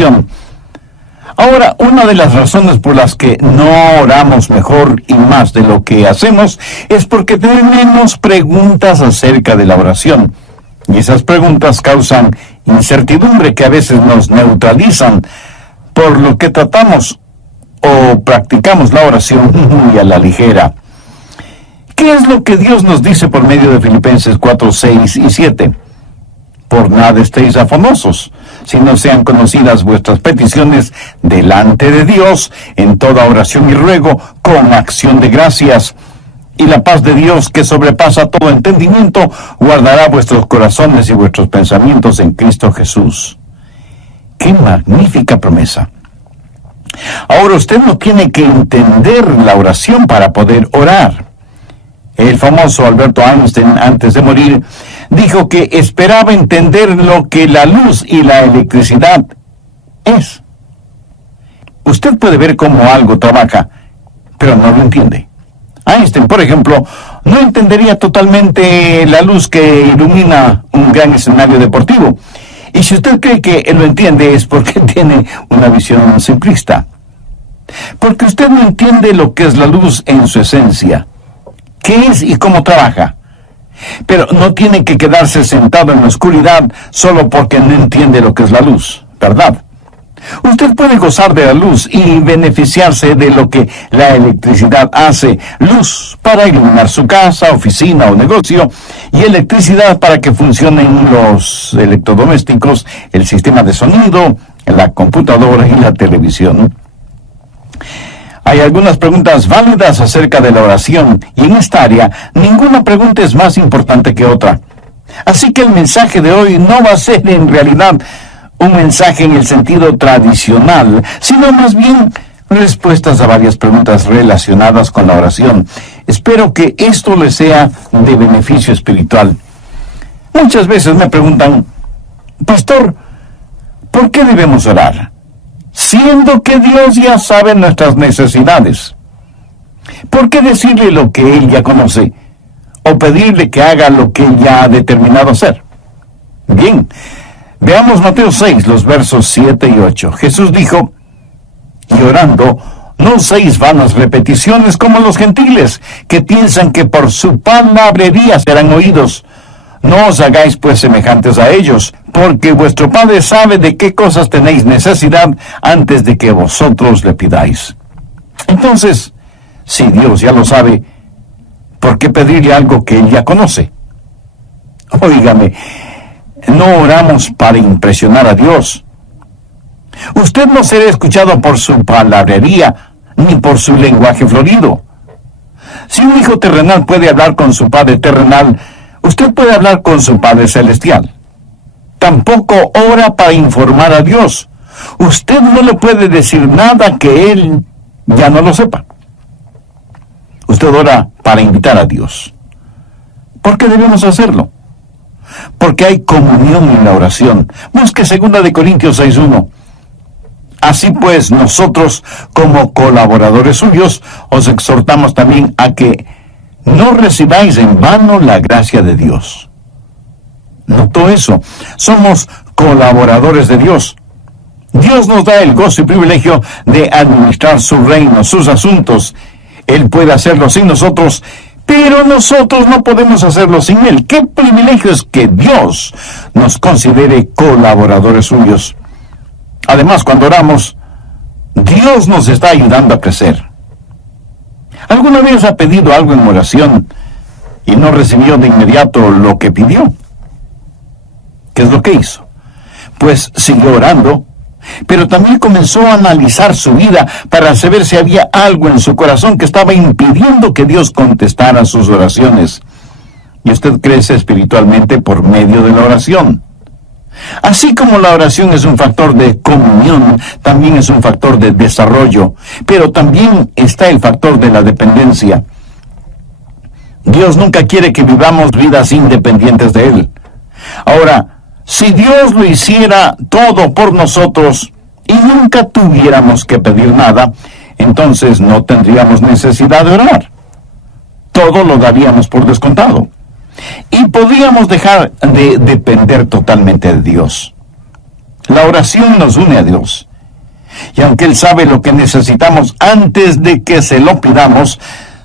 oración. Ahora, una de las razones por las que no oramos mejor y más de lo que hacemos es porque tenemos preguntas acerca de la oración. Y esas preguntas causan incertidumbre que a veces nos neutralizan, por lo que tratamos o practicamos la oración muy a la ligera. ¿Qué es lo que Dios nos dice por medio de Filipenses 4, 6 y 7? Por nada estéis afanosos, sino sean conocidas vuestras peticiones delante de Dios en toda oración y ruego con acción de gracias. Y la paz de Dios, que sobrepasa todo entendimiento, guardará vuestros corazones y vuestros pensamientos en Cristo Jesús. ¡Qué magnífica promesa! Ahora usted no tiene que entender la oración para poder orar. El famoso Alberto Einstein, antes de morir, dijo que esperaba entender lo que la luz y la electricidad es. Usted puede ver cómo algo trabaja, pero no lo entiende. Einstein, por ejemplo, no entendería totalmente la luz que ilumina un gran escenario deportivo. Y si usted cree que él lo entiende, es porque tiene una visión simplista. Porque usted no entiende lo que es la luz en su esencia, qué es y cómo trabaja. Pero no tiene que quedarse sentado en la oscuridad solo porque no entiende lo que es la luz, ¿verdad? Usted puede gozar de la luz y beneficiarse de lo que la electricidad hace. Luz para iluminar su casa, oficina o negocio, y electricidad para que funcionen los electrodomésticos, el sistema de sonido, la computadora y la televisión. Hay algunas preguntas válidas acerca de la oración, y en esta área ninguna pregunta es más importante que otra. Así que el mensaje de hoy no va a ser en realidad un mensaje en el sentido tradicional, sino más bien respuestas a varias preguntas relacionadas con la oración. Espero que esto les sea de beneficio espiritual. Muchas veces me preguntan, Pastor, ¿por qué debemos orar? Siendo que Dios ya sabe nuestras necesidades. ¿Por qué decirle lo que Él ya conoce? ¿O pedirle que haga lo que Él ya ha determinado hacer? Bien, veamos Mateo 6, los versos 7 y 8. Jesús dijo, y orando, no uséis vanas repeticiones como los gentiles, que piensan que por su palabrería serán oídos. No os hagáis pues semejantes a ellos, porque vuestro Padre sabe de qué cosas tenéis necesidad antes de que vosotros le pidáis. Entonces, si Dios ya lo sabe, ¿por qué pedirle algo que Él ya conoce? Óigame, no oramos para impresionar a Dios. Usted no será escuchado por su palabrería, ni por su lenguaje florido. Si un hijo terrenal puede hablar con su padre terrenal, usted puede hablar con su Padre Celestial. Tampoco ora para informar a Dios. Usted no le puede decir nada que Él ya no lo sepa. Usted ora para invitar a Dios. ¿Por qué debemos hacerlo? Porque hay comunión en la oración. Busque 2 Corintios 6:1. Así pues, nosotros, como colaboradores suyos, os exhortamos también a que no recibáis en vano la gracia de Dios. ¿Notó eso? Somos colaboradores de Dios. Dios nos da el gozo y privilegio de administrar su reino, sus asuntos. Él puede hacerlo sin nosotros, pero nosotros no podemos hacerlo sin Él. ¡Qué privilegio es que Dios nos considere colaboradores suyos! Además, cuando oramos, Dios nos está ayudando a crecer. ¿Alguna vez ha pedido algo en oración y no recibió de inmediato lo que pidió? ¿Qué es lo que hizo? Pues siguió orando, pero también comenzó a analizar su vida para saber si había algo en su corazón que estaba impidiendo que Dios contestara sus oraciones. Y usted crece espiritualmente por medio de la oración. Así como la oración es un factor de comunión, también es un factor de desarrollo, pero también está el factor de la dependencia. Dios nunca quiere que vivamos vidas independientes de Él. Ahora, si Dios lo hiciera todo por nosotros y nunca tuviéramos que pedir nada, entonces no tendríamos necesidad de orar. Todo lo daríamos por descontado. Y podríamos dejar de depender totalmente de Dios. La oración nos une a Dios. Y aunque Él sabe lo que necesitamos antes de que se lo pidamos,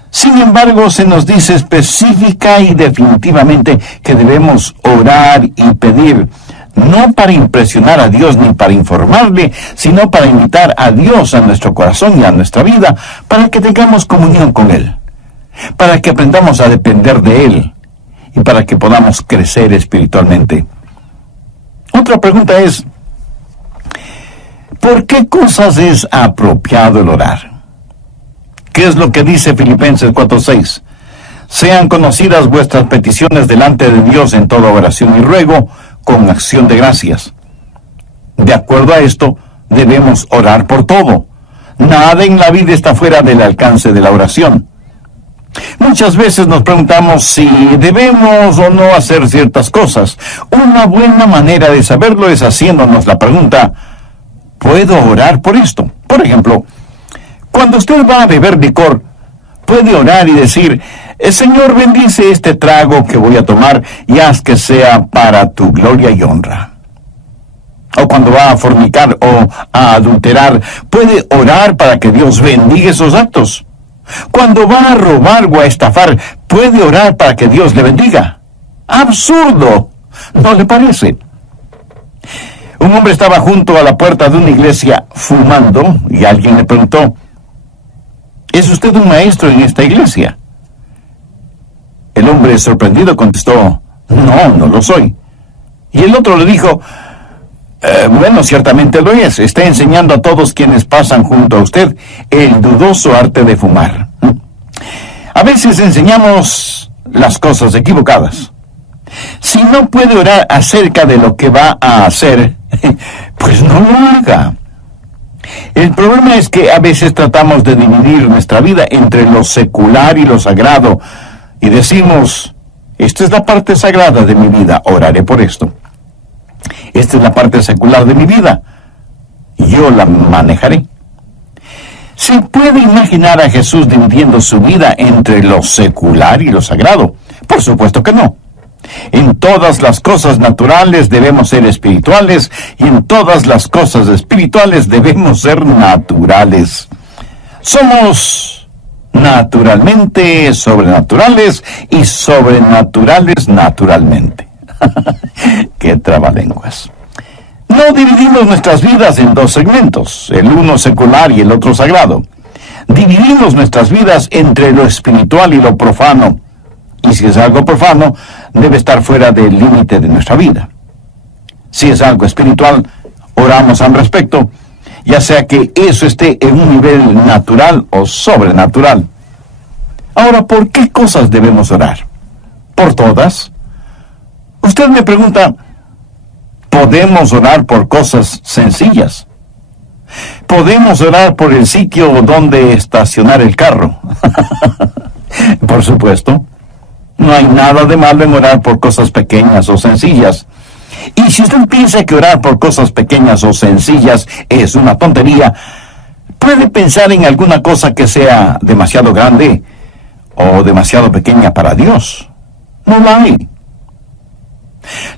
sin embargo se nos dice específica y definitivamente que debemos orar y pedir, no para impresionar a Dios ni para informarle, sino para invitar a Dios a nuestro corazón y a nuestra vida, para que tengamos comunión con Él, para que aprendamos a depender de Él y para que podamos crecer espiritualmente. Otra pregunta es, ¿por qué cosas es apropiado el orar? ¿Qué es lo que dice Filipenses 4:6? Sean conocidas vuestras peticiones delante de Dios en toda oración y ruego, con acción de gracias. De acuerdo a esto, debemos orar por todo. Nada en la vida está fuera del alcance de la oración. Muchas veces nos preguntamos si debemos o no hacer ciertas cosas. Una buena manera de saberlo es haciéndonos la pregunta, ¿puedo orar por esto? Por ejemplo, cuando usted va a beber licor, puede orar y decir, Señor, bendice este trago que voy a tomar y haz que sea para tu gloria y honra. O cuando va a fornicar o a adulterar, puede orar para que Dios bendiga esos actos. Cuando va a robar o a estafar, puede orar para que Dios le bendiga. ¡Absurdo! ¿No le parece? Un hombre estaba junto a la puerta de una iglesia fumando y alguien le preguntó, ¿es usted un maestro en esta iglesia? El hombre sorprendido contestó, no lo soy. Y el otro le dijo, bueno, ciertamente lo es. Está enseñando a todos quienes pasan junto a usted el dudoso arte de fumar. A veces enseñamos las cosas equivocadas. Si no puede orar acerca de lo que va a hacer, pues no lo haga. El problema es que a veces tratamos de dividir nuestra vida entre lo secular y lo sagrado, y decimos, esta es la parte sagrada de mi vida, oraré por esto. Esta es la parte secular de mi vida, yo la manejaré. ¿Se puede imaginar a Jesús dividiendo su vida entre lo secular y lo sagrado? Por supuesto que no. En todas las cosas naturales debemos ser espirituales y en todas las cosas espirituales debemos ser naturales. Somos naturalmente sobrenaturales y sobrenaturales naturalmente. ¡Qué trabalenguas! No dividimos nuestras vidas en dos segmentos, el uno secular y el otro sagrado. Dividimos nuestras vidas entre lo espiritual y lo profano. Y si es algo profano, debe estar fuera del límite de nuestra vida. Si es algo espiritual, oramos al respecto, ya sea que eso esté en un nivel natural o sobrenatural. Ahora, ¿por qué cosas debemos orar? ¿Por todas? Usted me pregunta, ¿podemos orar por cosas sencillas? ¿Podemos orar por el sitio donde estacionar el carro? Por supuesto. No hay nada de malo en orar por cosas pequeñas o sencillas. Y si usted piensa que orar por cosas pequeñas o sencillas es una tontería, puede pensar en alguna cosa que sea demasiado grande o demasiado pequeña para Dios. No la hay.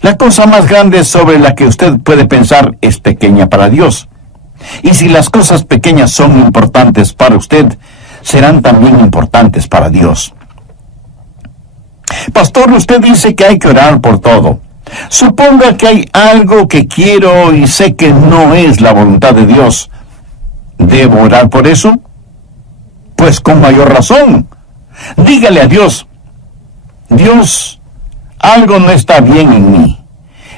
La cosa más grande sobre la que usted puede pensar es pequeña para Dios. Y si las cosas pequeñas son importantes para usted, serán también importantes para Dios. Pastor, usted dice que hay que orar por todo. Suponga que hay algo que quiero y sé que no es la voluntad de Dios. ¿Debo orar por eso? Pues con mayor razón. Dígale a Dios, Dios, algo no está bien en mí.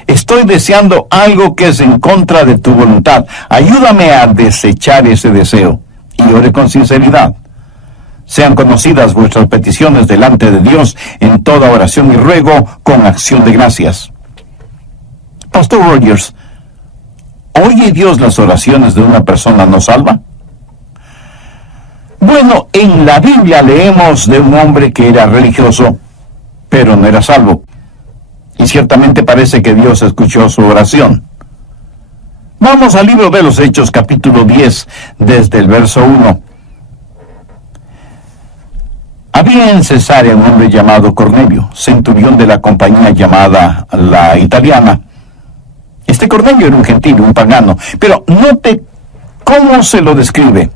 Estoy deseando algo que es en contra de tu voluntad. Ayúdame a desechar ese deseo. Y ore con sinceridad. Sean conocidas vuestras peticiones delante de Dios en toda oración y ruego con acción de gracias. Pastor Rogers, ¿oye Dios las oraciones de una persona no salva? Bueno, en la Biblia leemos de un hombre que era religioso, pero no era salvo. Y ciertamente parece que Dios escuchó su oración. Vamos al libro de los Hechos, capítulo 10, desde el verso 1. Había en Cesarea un hombre llamado Cornelio, centurión de la compañía llamada La Italiana. Este Cornelio era un gentil, un pagano, pero note cómo se lo describe.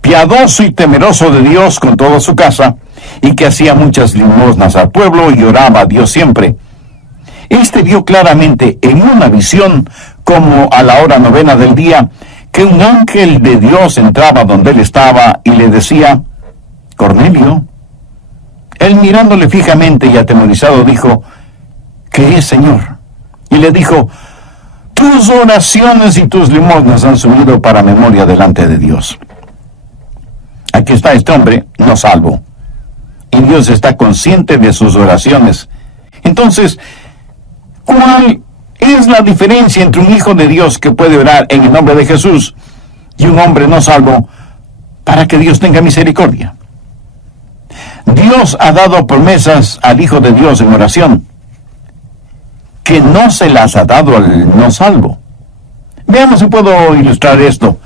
Piadoso y temeroso de Dios con toda su casa, y que hacía muchas limosnas al pueblo y oraba a Dios siempre. Este vio claramente en una visión, como a la hora 9 del día, que un ángel de Dios entraba donde él estaba y le decía: Cornelio. Él, mirándole fijamente y atemorizado, dijo: ¿Qué es, Señor? Y le dijo: tus oraciones y tus limosnas han subido para memoria delante de Dios. Aquí está este hombre, no salvo, y Dios está consciente de sus oraciones. Entonces, ¿cuál es la diferencia entre un hijo de Dios que puede orar en el nombre de Jesús y un hombre no salvo para que Dios tenga misericordia? Dios ha dado promesas al Hijo de Dios en oración que no se las ha dado al no salvo. Veamos si puedo ilustrar esto.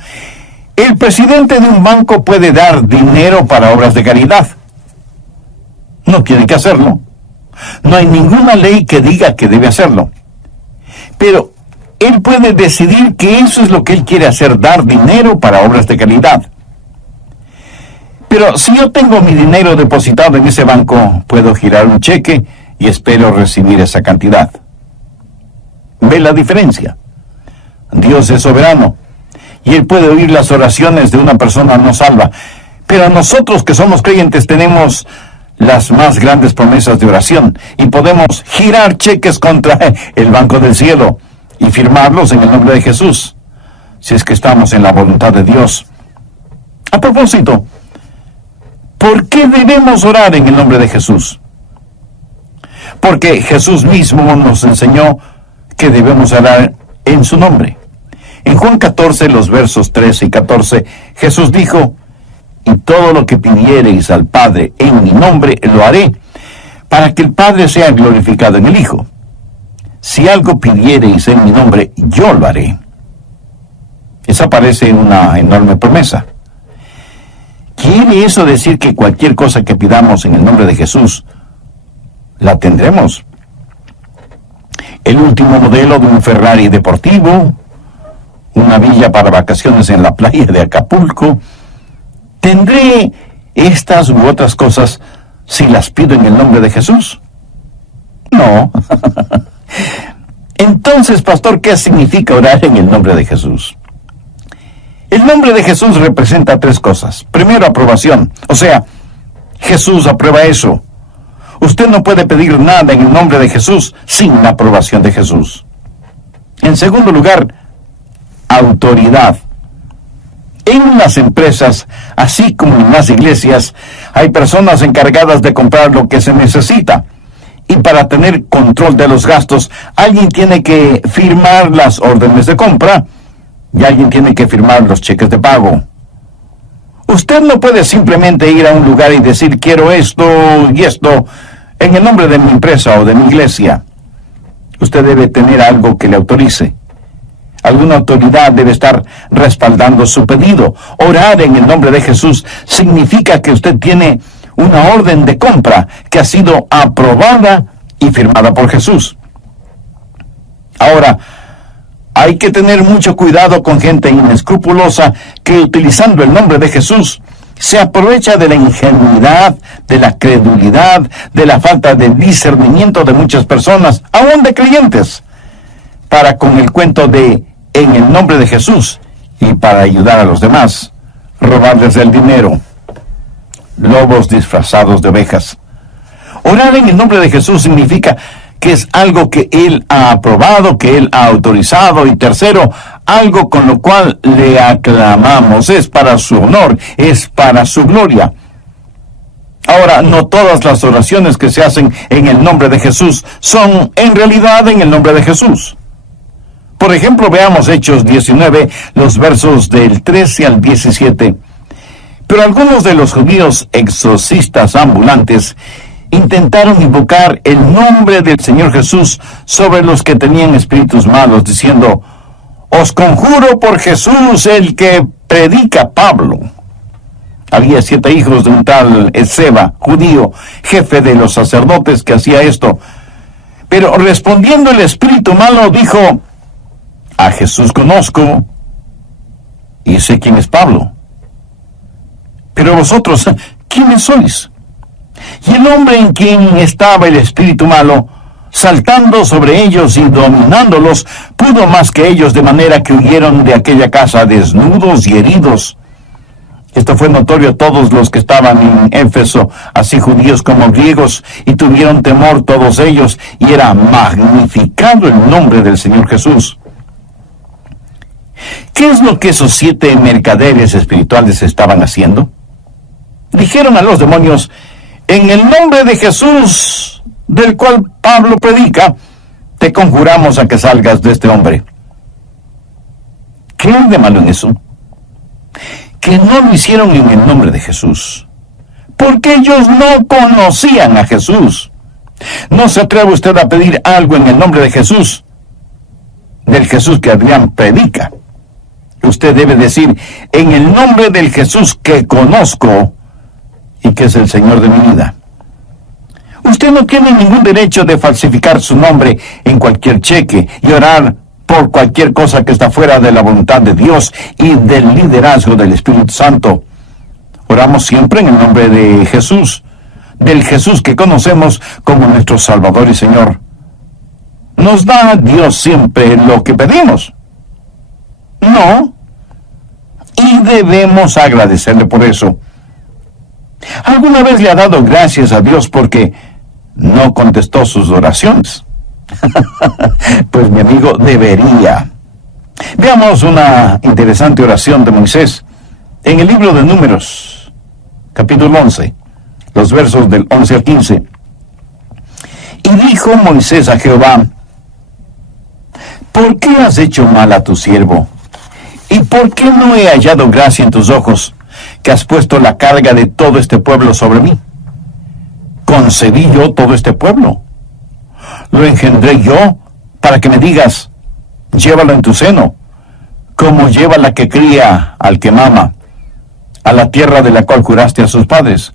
El presidente de un banco puede dar dinero para obras de caridad. No tiene que hacerlo. No hay ninguna ley que diga que debe hacerlo. Pero él puede decidir que eso es lo que él quiere hacer, dar dinero para obras de caridad. Pero si yo tengo mi dinero depositado en ese banco, puedo girar un cheque y espero recibir esa cantidad. ¿Ve la diferencia? Dios es soberano y Él puede oír las oraciones de una persona no salva. Pero nosotros que somos creyentes tenemos las más grandes promesas de oración y podemos girar cheques contra el Banco del Cielo y firmarlos en el nombre de Jesús, si es que estamos en la voluntad de Dios. A propósito, ¿por qué debemos orar en el nombre de Jesús? Porque Jesús mismo nos enseñó que debemos orar en su nombre. En Juan 14, los versos 13 y 14, Jesús dijo: y todo lo que pidiereis al Padre en mi nombre, lo haré, para que el Padre sea glorificado en el Hijo. Si algo pidiereis en mi nombre, yo lo haré. Esa parece una enorme promesa. ¿Quiere eso decir que cualquier cosa que pidamos en el nombre de Jesús, la tendremos? El último modelo de un Ferrari deportivo, una villa para vacaciones en la playa de Acapulco. ¿Tendré estas u otras cosas si las pido en el nombre de Jesús? No. Entonces, pastor, ¿qué significa orar en el nombre de Jesús? El nombre de Jesús representa tres cosas. Primero, aprobación. O sea, Jesús aprueba eso. Usted no puede pedir nada en el nombre de Jesús sin la aprobación de Jesús. En segundo lugar, autoridad. En las empresas, así como en las iglesias, hay personas encargadas de comprar lo que se necesita. Y para tener control de los gastos, alguien tiene que firmar las órdenes de compra y alguien tiene que firmar los cheques de pago. Usted no puede simplemente ir a un lugar y decir: quiero esto y esto en el nombre de mi empresa o de mi iglesia. Usted debe tener algo que le autorice. Alguna autoridad debe estar respaldando su pedido. Orar en el nombre de Jesús significa que usted tiene una orden de compra que ha sido aprobada y firmada por Jesús. Ahora, hay que tener mucho cuidado con gente inescrupulosa que, utilizando el nombre de Jesús, se aprovecha de la ingenuidad, de la credulidad, de la falta de discernimiento de muchas personas, aún de creyentes, para, con el cuento de en el nombre de Jesús y para ayudar a los demás, robarles el dinero. Lobos disfrazados de ovejas. Orar en el nombre de Jesús significa que es algo que Él ha aprobado, que Él ha autorizado, y tercero, algo con lo cual le aclamamos. Es para su honor, es para su gloria. Ahora, no todas las oraciones que se hacen en el nombre de Jesús son en realidad en el nombre de Jesús. Por ejemplo, veamos Hechos 19, los versos del 13 al 17. Pero algunos de los judíos exorcistas ambulantes intentaron invocar el nombre del Señor Jesús sobre los que tenían espíritus malos, diciendo: os conjuro por Jesús, el que predica Pablo. Había 7 hijos de un tal Esceva, judío, jefe de los sacerdotes, que hacía esto. Pero respondiendo el espíritu malo, dijo: A Jesús conozco y sé quién es Pablo. Pero vosotros, ¿quiénes sois? Y el hombre en quien estaba el espíritu malo, saltando sobre ellos y dominándolos, pudo más que ellos, de manera que huyeron de aquella casa desnudos y heridos. Esto fue notorio a todos los que estaban en Éfeso, así judíos como griegos, y tuvieron temor todos ellos, y era magnificado el nombre del Señor Jesús. ¿Qué es lo que esos 7 mercaderes espirituales estaban haciendo? Dijeron a los demonios: en el nombre de Jesús, del cual Pablo predica, te conjuramos a que salgas de este hombre. ¿Qué hay de malo en eso? Que no lo hicieron en el nombre de Jesús, porque ellos no conocían a Jesús. ¿No se atreve usted a pedir algo en el nombre de Jesús? Del Jesús que Adrián predica. Usted debe decir: en el nombre del Jesús que conozco y que es el Señor de mi vida. Usted no tiene ningún derecho de falsificar su nombre en cualquier cheque y orar por cualquier cosa que está fuera de la voluntad de Dios y del liderazgo del Espíritu Santo. Oramos siempre en el nombre de Jesús, del Jesús que conocemos como nuestro Salvador y Señor. ¿Nos da Dios siempre lo que pedimos? No. Y debemos agradecerle por eso. ¿Alguna vez le ha dado gracias a Dios porque no contestó sus oraciones? Pues mi amigo, debería. Veamos una interesante oración de Moisés en el libro de Números, capítulo 11, los versos del 11 al 15. Y dijo Moisés a Jehová: ¿por qué has hecho mal a tu siervo? ¿Y por qué no he hallado gracia en tus ojos, que has puesto la carga de todo este pueblo sobre mí? ¿Concebí yo todo este pueblo? ¿Lo engendré yo para que me digas: llévalo en tu seno, como lleva la que cría al que mama, a la tierra de la cual juraste a sus padres?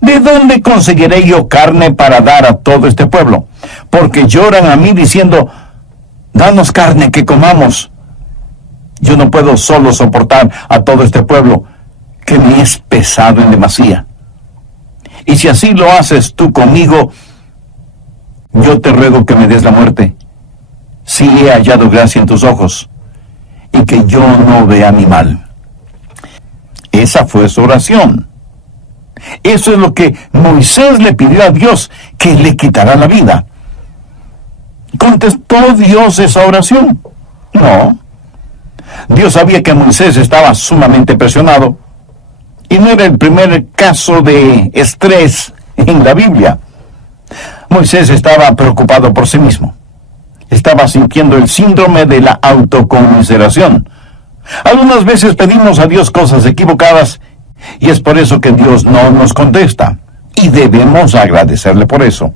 ¿De dónde conseguiré yo carne para dar a todo este pueblo? Porque lloran a mí diciendo: danos carne que comamos. Yo no puedo solo soportar a todo este pueblo, que me es pesado en demasía. Y si así lo haces tú conmigo, yo te ruego que me des la muerte, si he hallado gracia en tus ojos, y que yo no vea mi mal. Esa fue su oración. Eso es lo que Moisés le pidió a Dios, que le quitará la vida. ¿Contestó Dios esa oración? No. Dios sabía que Moisés estaba sumamente presionado, y no era el primer caso de estrés en la Biblia. Moisés estaba preocupado por sí mismo. Estaba sintiendo el síndrome de la autoconmiseración. Algunas veces pedimos a Dios cosas equivocadas, y es por eso que Dios no nos contesta, y debemos agradecerle por eso.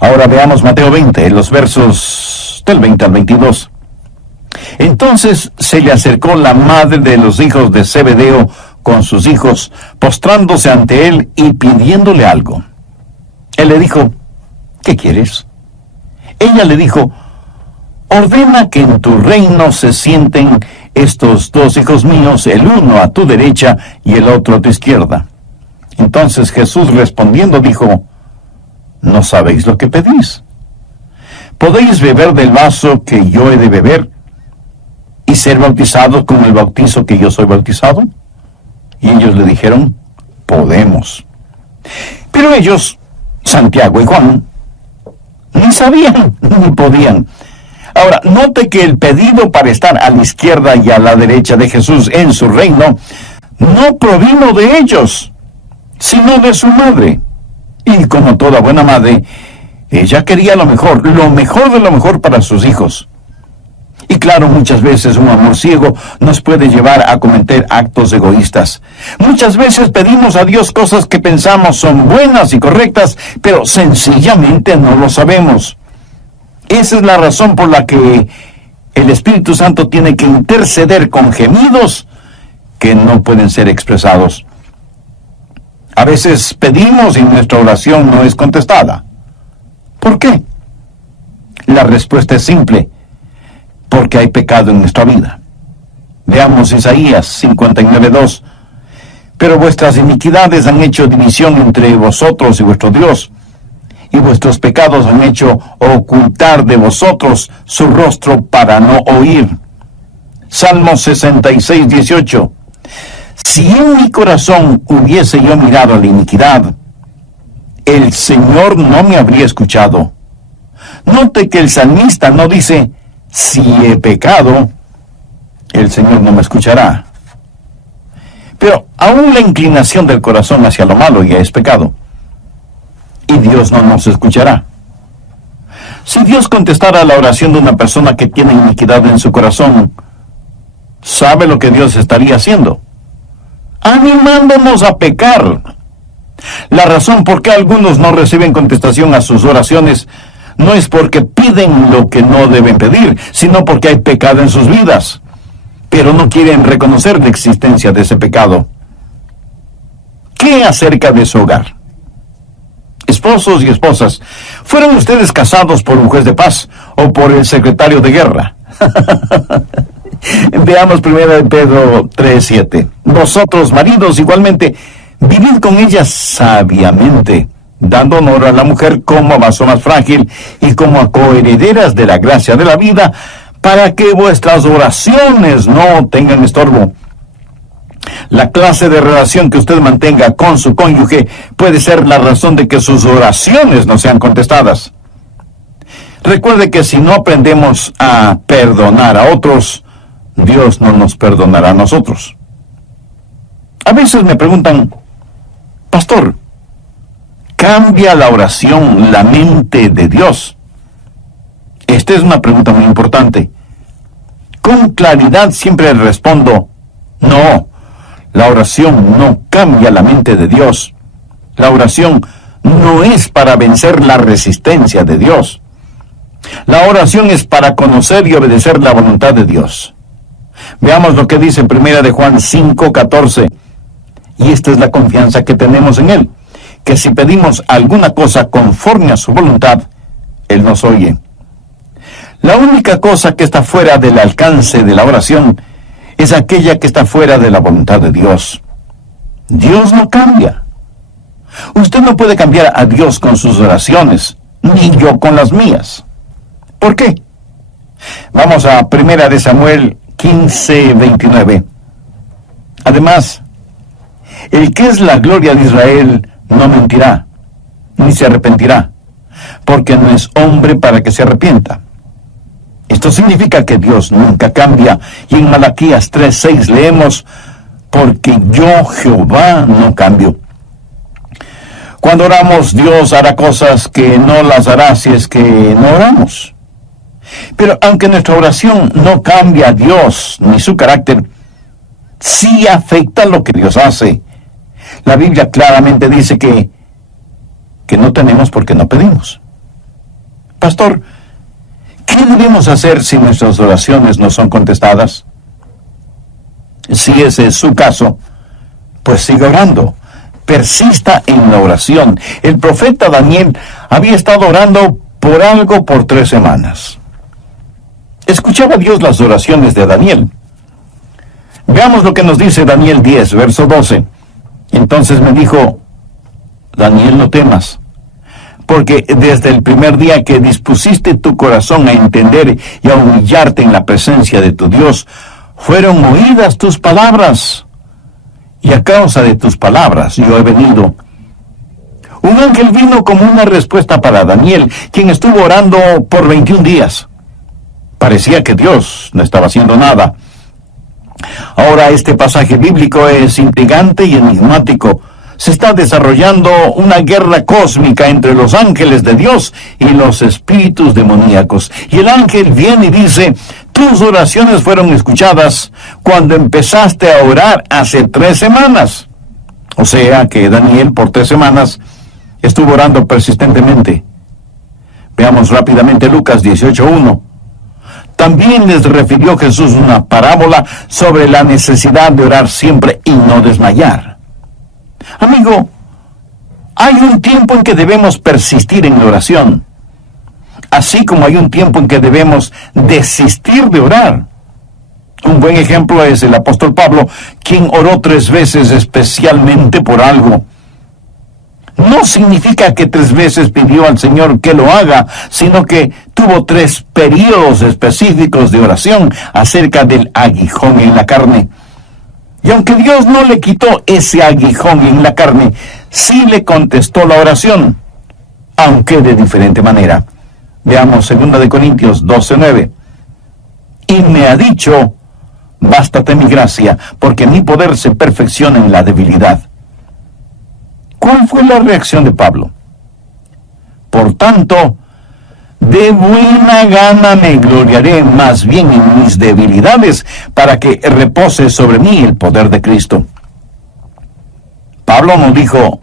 Ahora veamos Mateo 20, los versos del 20 al 22. Entonces se le acercó la madre de los hijos de Zebedeo con sus hijos, postrándose ante él y pidiéndole algo. Él le dijo: ¿qué quieres? Ella le dijo: ordena que en tu reino se sienten estos 2 hijos míos, el uno a tu derecha y el otro a tu izquierda. Entonces Jesús respondiendo dijo: ¿no sabéis lo que pedís? ¿Podéis beber del vaso que yo he de beber y ser bautizados con el bautizo que yo soy bautizado? Y ellos le dijeron: podemos. Pero ellos, Santiago y Juan, ni sabían ni podían. Ahora, note que el pedido para estar a la izquierda y a la derecha de Jesús en su reino no provino de ellos, sino de su madre. Y como toda buena madre, ella quería lo mejor de lo mejor para sus hijos. Y claro, muchas veces un amor ciego nos puede llevar a cometer actos egoístas. Muchas veces pedimos a Dios cosas que pensamos son buenas y correctas, pero sencillamente no lo sabemos. Esa es la razón por la que el Espíritu Santo tiene que interceder con gemidos que no pueden ser expresados. A veces pedimos y nuestra oración no es contestada. ¿Por qué? La respuesta es simple: porque hay pecado en nuestra vida. Veamos Isaías 59:2. Pero vuestras iniquidades han hecho división entre vosotros y vuestro Dios, y vuestros pecados han hecho ocultar de vosotros su rostro para no oír. Salmo 66:18. Si en mi corazón hubiese yo mirado a la iniquidad, el Señor no me habría escuchado. Note que el salmista no dice, si he pecado, el Señor no me escuchará. Pero aún la inclinación del corazón hacia lo malo ya es pecado, y Dios no nos escuchará. Si Dios contestara la oración de una persona que tiene iniquidad en su corazón, ¿sabe lo que Dios estaría haciendo? Animándonos a pecar. La razón por qué algunos no reciben contestación a sus oraciones no es porque piden lo que no deben pedir, sino porque hay pecado en sus vidas, pero no quieren reconocer la existencia de ese pecado. ¿Qué acerca de su hogar? Esposos y esposas, ¿fueron ustedes casados por un juez de paz o por el secretario de guerra? Veamos 1 Pedro 3:7. Vosotros, maridos, igualmente, vivid con ellas sabiamente, dando honor a la mujer como a vaso más frágil y como a coherederas de la gracia de la vida, para que vuestras oraciones no tengan estorbo. La clase de relación que usted mantenga con su cónyuge puede ser la razón de que sus oraciones no sean contestadas. Recuerde que si no aprendemos a perdonar a otros, Dios no nos perdonará a nosotros. A veces me preguntan, pastor, ¿cambia la oración la mente de Dios? Esta es una pregunta muy importante. Con claridad siempre respondo, no, la oración no cambia la mente de Dios. La oración no es para vencer la resistencia de Dios. La oración es para conocer y obedecer la voluntad de Dios. Veamos lo que dice en 1 de Juan 5:14. Y esta es la confianza que tenemos en Él, que si pedimos alguna cosa conforme a su voluntad, Él nos oye. La única cosa que está fuera del alcance de la oración es aquella que está fuera de la voluntad de Dios. Dios no cambia. Usted no puede cambiar a Dios con sus oraciones, ni yo con las mías. ¿Por qué? Vamos a 1 de Samuel 15:29. Además, el que es la gloria de Israel no mentirá, ni se arrepentirá, porque no es hombre para que se arrepienta. Esto significa que Dios nunca cambia, y en Malaquías 3:6 leemos, porque yo, Jehová, no cambio. Cuando oramos, Dios hará cosas que no las hará si es que no oramos. Pero aunque nuestra oración no cambia a Dios ni su carácter, sí afecta lo que Dios hace. La Biblia claramente dice que no tenemos porque no pedimos. Pastor, ¿qué debemos hacer si nuestras oraciones no son contestadas? Si ese es su caso, pues siga orando. Persista en la oración. El profeta Daniel había estado orando por algo por 3 semanas. Escuchaba Dios las oraciones de Daniel. Veamos lo que nos dice Daniel 10, verso 12. Entonces me dijo, Daniel, no temas, porque desde el primer día que dispusiste tu corazón a entender y a humillarte en la presencia de tu Dios, fueron oídas tus palabras, y a causa de tus palabras yo he venido. Un ángel vino como una respuesta para Daniel, quien estuvo orando por 21 días. Parecía que Dios no estaba haciendo nada. Ahora este pasaje bíblico es intrigante y enigmático. Se está desarrollando una guerra cósmica entre los ángeles de Dios y los espíritus demoníacos. Y el ángel viene y dice, tus oraciones fueron escuchadas cuando empezaste a orar hace 3 semanas. O sea que Daniel por 3 semanas estuvo orando persistentemente. Veamos rápidamente Lucas 18:1. También les refirió Jesús una parábola sobre la necesidad de orar siempre y no desmayar. Amigo, hay un tiempo en que debemos persistir en la oración. así como hay un tiempo en que debemos desistir de orar. Un buen ejemplo es el apóstol Pablo, quien oró 3 veces especialmente por algo. No significa que 3 veces pidió al Señor que lo haga, sino que tuvo 3 periodos específicos de oración acerca del aguijón en la carne. Y aunque Dios no le quitó ese aguijón en la carne, sí le contestó la oración, aunque de diferente manera. Veamos 2 Corintios 12:9. Y me ha dicho: bástate mi gracia, porque mi poder se perfecciona en la debilidad. ¿Cuál fue la reacción de Pablo? Por tanto, de buena gana me gloriaré más bien en mis debilidades, para que repose sobre mí el poder de Cristo. Pablo no dijo: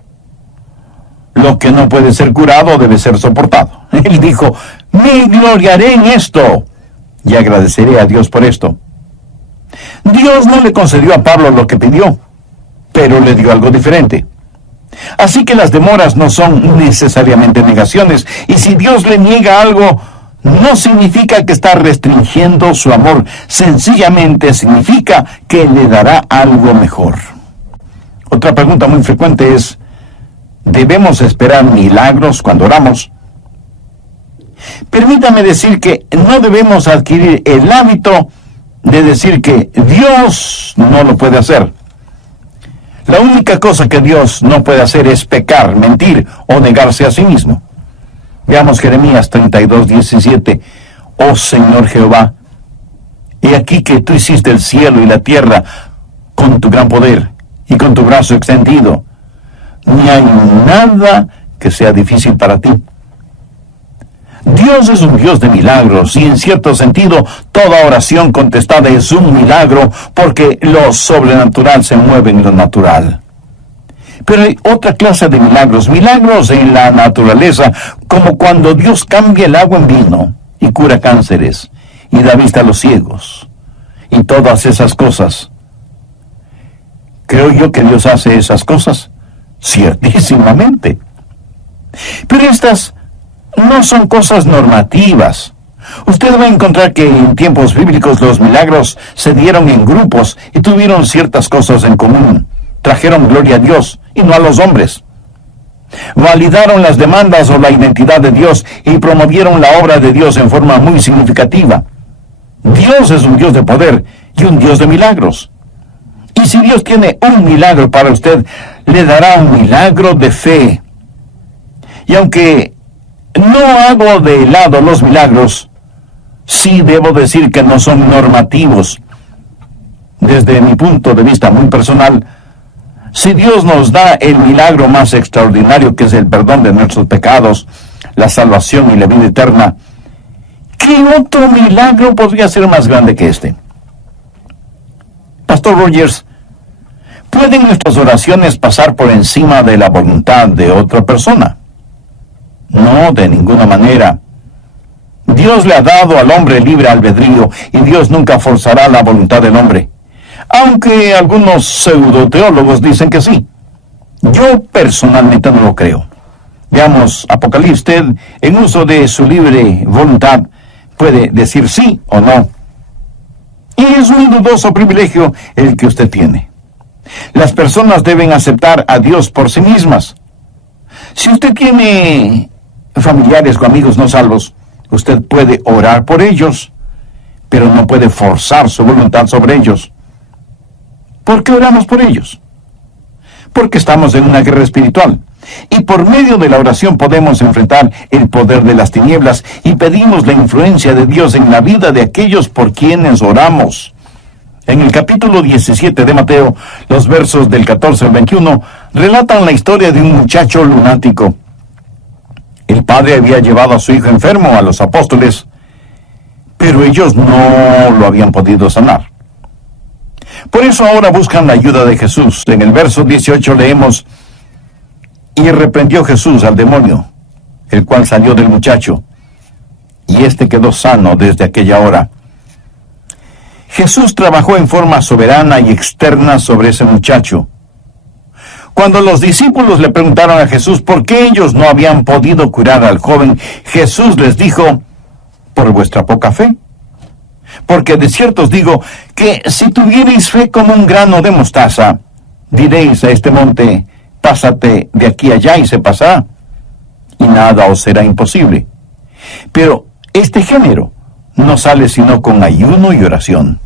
lo que no puede ser curado debe ser soportado. Él dijo: me gloriaré en esto, y agradeceré a Dios por esto. Dios no le concedió a Pablo lo que pidió, pero le dio algo diferente. Así que las demoras no son necesariamente negaciones, y si Dios le niega algo, no significa que está restringiendo su amor, sencillamente significa que le dará algo mejor. Otra pregunta muy frecuente es: ¿debemos esperar milagros cuando oramos? Permítame decir que no debemos adquirir el hábito de decir que Dios no lo puede hacer. La única cosa que Dios no puede hacer es pecar, mentir o negarse a sí mismo. Veamos Jeremías 32:17. Oh Señor Jehová, he aquí que tú hiciste el cielo y la tierra con tu gran poder y con tu brazo extendido. Ni hay nada que sea difícil para ti. Dios es un Dios de milagros, y en cierto sentido toda oración contestada es un milagro, porque lo sobrenatural se mueve en lo natural. Pero hay otra clase de milagros, milagros en la naturaleza, como cuando Dios cambia el agua en vino y cura cánceres y da vista a los ciegos y todas esas cosas. ¿Creo yo que Dios hace esas cosas? Ciertísimamente. Pero estas no son cosas normativas. Usted va a encontrar que en tiempos bíblicos los milagros se dieron en grupos y tuvieron ciertas cosas en común. Trajeron gloria a Dios y no a los hombres. Validaron las demandas o la identidad de Dios y promovieron la obra de Dios en forma muy significativa. Dios es un Dios de poder y un Dios de milagros. Y si Dios tiene un milagro para usted, le dará un milagro de fe. Y aunque no hago de lado los milagros, sí debo decir que no son normativos. Desde mi punto de vista muy personal, si Dios nos da el milagro más extraordinario, que es el perdón de nuestros pecados, la salvación y la vida eterna, ¿qué otro milagro podría ser más grande que este? Pastor Rogers, ¿pueden nuestras oraciones pasar por encima de la voluntad de otra persona? No, de ninguna manera. Dios le ha dado al hombre libre albedrío, y Dios nunca forzará la voluntad del hombre. Aunque algunos pseudoteólogos dicen que sí. Yo personalmente no lo creo. Veamos Apocalipsis. Usted, en uso de su libre voluntad, puede decir sí o no. Y es un dudoso privilegio el que usted tiene. Las personas deben aceptar a Dios por sí mismas. Si usted tiene familiares o amigos no salvos, usted puede orar por ellos, pero no puede forzar su voluntad sobre ellos. ¿Por qué oramos por ellos? Porque estamos en una guerra espiritual, y por medio de la oración podemos enfrentar el poder de las tinieblas, y pedimos la influencia de Dios en la vida de aquellos por quienes oramos. En el capítulo 17 de Mateo, los versos del 14 al 21, relatan la historia de un muchacho lunático. El padre había llevado a su hijo enfermo a los apóstoles, pero ellos no lo habían podido sanar. Por eso ahora buscan la ayuda de Jesús. En el verso 18 leemos: y reprendió Jesús al demonio, el cual salió del muchacho, y éste quedó sano desde aquella hora. Jesús trabajó en forma soberana y externa sobre ese muchacho. Cuando los discípulos le preguntaron a Jesús por qué ellos no habían podido curar al joven, Jesús les dijo: por vuestra poca fe. Porque de cierto os digo que si tuvierais fe como un grano de mostaza, diréis a este monte: pásate de aquí allá, y se pasará, y nada os será imposible. Pero este género no sale sino con ayuno y oración.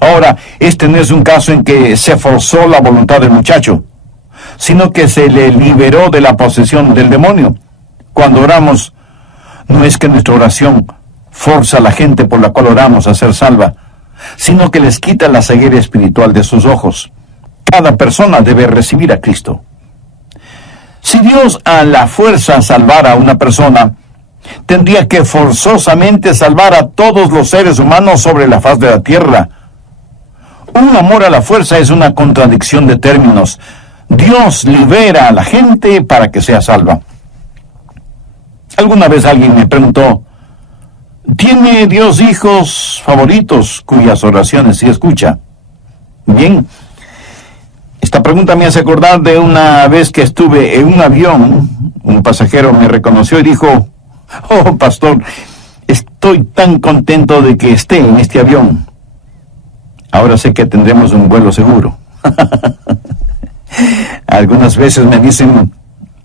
Ahora, este no es un caso en que se forzó la voluntad del muchacho, sino que se le liberó de la posesión del demonio. Cuando oramos, no es que nuestra oración forza a la gente por la cual oramos a ser salva, sino que les quita la ceguera espiritual de sus ojos. Cada persona debe recibir a Cristo. Si Dios a la fuerza salvara a una persona, tendría que forzosamente salvar a todos los seres humanos sobre la faz de la tierra. Un amor a la fuerza es una contradicción de términos. Dios libera a la gente para que sea salva. Alguna vez alguien me preguntó: ¿tiene Dios hijos favoritos cuyas oraciones sí escucha? Bien, esta pregunta me hace acordar de una vez que estuve en un avión. Un pasajero me reconoció y dijo: oh, pastor, estoy tan contento de que esté en este avión. Ahora sé que tendremos un vuelo seguro. Algunas veces me dicen: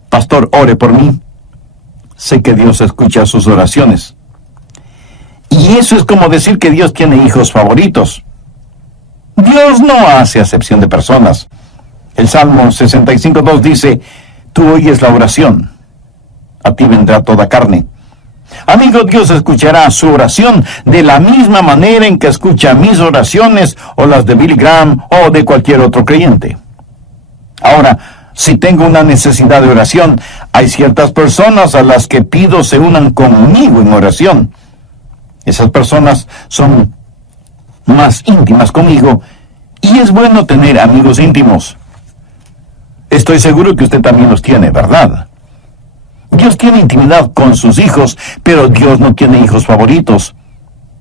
pastor, ore por mí. Sé que Dios escucha sus oraciones. Y eso es como decir que Dios tiene hijos favoritos. Dios no hace acepción de personas. El Salmo 65:2 dice: tú oyes la oración, a ti vendrá toda carne. Amigo, Dios escuchará su oración de la misma manera en que escucha mis oraciones o las de Billy Graham o de cualquier otro creyente. Ahora, si tengo una necesidad de oración, hay ciertas personas a las que pido se unan conmigo en oración. Esas personas son más íntimas conmigo, y es bueno tener amigos íntimos. Estoy seguro que usted también los tiene, ¿verdad? Dios tiene intimidad con sus hijos, pero Dios no tiene hijos favoritos.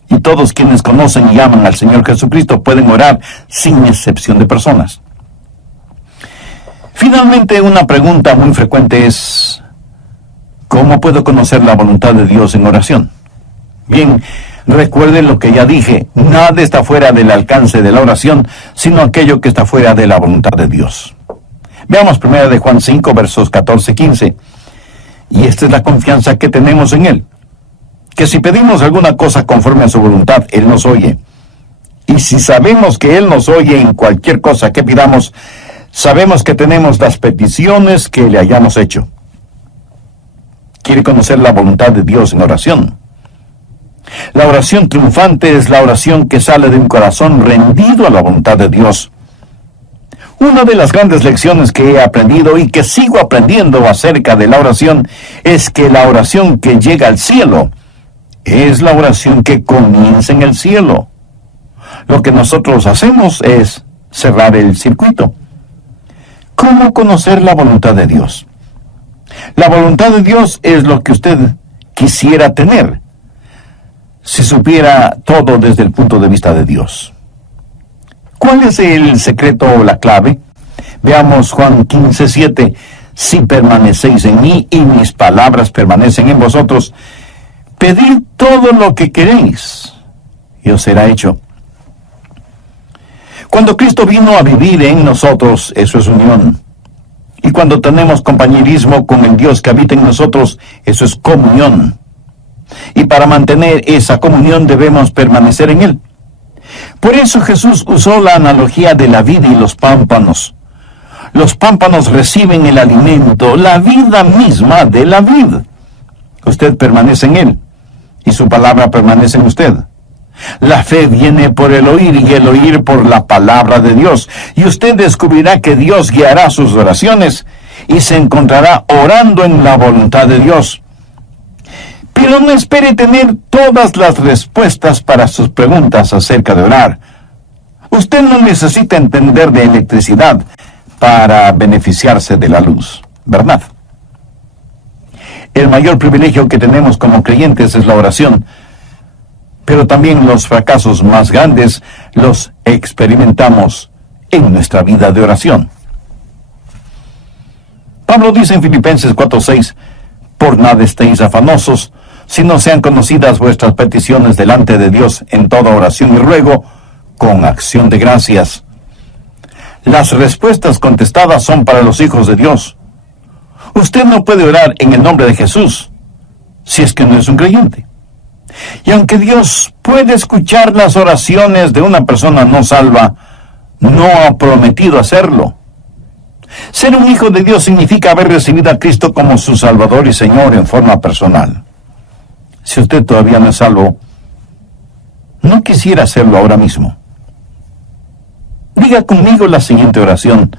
Y todos quienes conocen y aman al Señor Jesucristo pueden orar sin excepción de personas. Finalmente, una pregunta muy frecuente es: ¿cómo puedo conocer la voluntad de Dios en oración? Bien, recuerden lo que ya dije: nada está fuera del alcance de la oración, sino aquello que está fuera de la voluntad de Dios. Veamos 1 de Juan 5, versos 14-15. Y esta es la confianza que tenemos en Él: que si pedimos alguna cosa conforme a su voluntad, Él nos oye. Y si sabemos que Él nos oye en cualquier cosa que pidamos, sabemos que tenemos las peticiones que le hayamos hecho. ¿Quiere conocer la voluntad de Dios en oración? La oración triunfante es la oración que sale de un corazón rendido a la voluntad de Dios. Una de las grandes lecciones que he aprendido y que sigo aprendiendo acerca de la oración es que la oración que llega al cielo es la oración que comienza en el cielo. Lo que nosotros hacemos es cerrar el circuito. ¿Cómo conocer la voluntad de Dios? La voluntad de Dios es lo que usted quisiera tener si supiera todo desde el punto de vista de Dios. ¿Cuál es el secreto o la clave? Veamos Juan 15:7. Si permanecéis en mí y mis palabras permanecen en vosotros, pedid todo lo que queréis y os será hecho. Cuando Cristo vino a vivir en nosotros, eso es unión. Y cuando tenemos compañerismo con el Dios que habita en nosotros, eso es comunión. Y para mantener esa comunión debemos permanecer en Él. Por eso Jesús usó la analogía de la vid y los pámpanos. Los pámpanos reciben el alimento, la vida misma de la vid. Usted permanece en Él, y su palabra permanece en usted. La fe viene por el oír, y el oír por la palabra de Dios. Y usted descubrirá que Dios guiará sus oraciones, y se encontrará orando en la voluntad de Dios. Pero no espere tener todas las respuestas para sus preguntas acerca de orar. Usted no necesita entender de electricidad para beneficiarse de la luz, ¿verdad? El mayor privilegio que tenemos como creyentes es la oración, pero también los fracasos más grandes los experimentamos en nuestra vida de oración. Pablo dice en Filipenses 4:6, por nada estéis afanosos, sino sean conocidas vuestras peticiones delante de Dios en toda oración y ruego, con acción de gracias. Las respuestas contestadas son para los hijos de Dios. Usted no puede orar en el nombre de Jesús si es que no es un creyente. Y aunque Dios puede escuchar las oraciones de una persona no salva, no ha prometido hacerlo. Ser un hijo de Dios significa haber recibido a Cristo como su Salvador y Señor en forma personal. Si usted todavía no es salvo, no quisiera hacerlo ahora mismo. Diga conmigo la siguiente oración.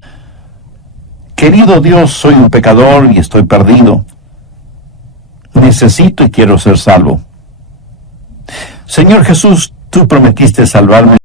Querido Dios, soy un pecador y estoy perdido. Necesito y quiero ser salvo. Señor Jesús, tú prometiste salvarme